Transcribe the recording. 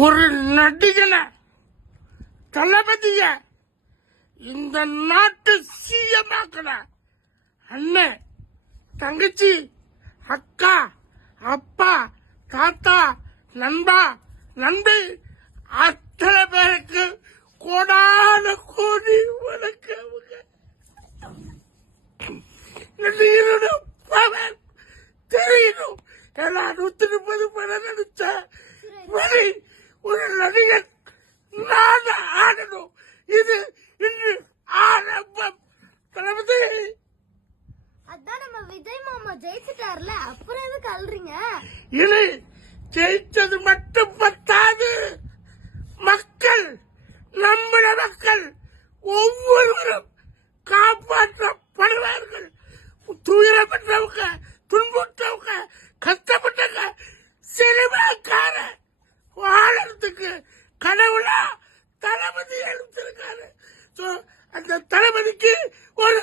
ஒரு நடிகனை தளபதிய இந்த நாட்டு சீயமாக்கின அண்ணன், தங்கச்சி, அக்கா, அப்பா, தாத்தா, நண்பா, நண்பி அத்தனை பேருக்கு கோடான கோடி வணக்கம். தெரியணும். ஏன்னா 130 படம் நடிச்ச ஒரு நடிகர் நான் ஆடணும். இது இன்று ஆரம்பம். தளபதி அதான் நம்ம விஜய் மாமா ஜெயிச்சிட்டார்ல, அப்புறம் எதுக்கு அல்றீங்க? இனி ஜெயிச்சது மட்டும் பத்தாது. மக்கள், நம்முடைய மக்கள் ஒவ்வொருவரும் காப்பாற்றப்படுவார்கள். துயரப்பட்டவங்க, துன்புற்றவங்க, கஷ்டப்பட்டவங்க, சினிமாக்கார வாழறதுக்கு கடவுளா தளபதி எழுந்திருக்காரு. அந்த தளபதிக்கு ஒரு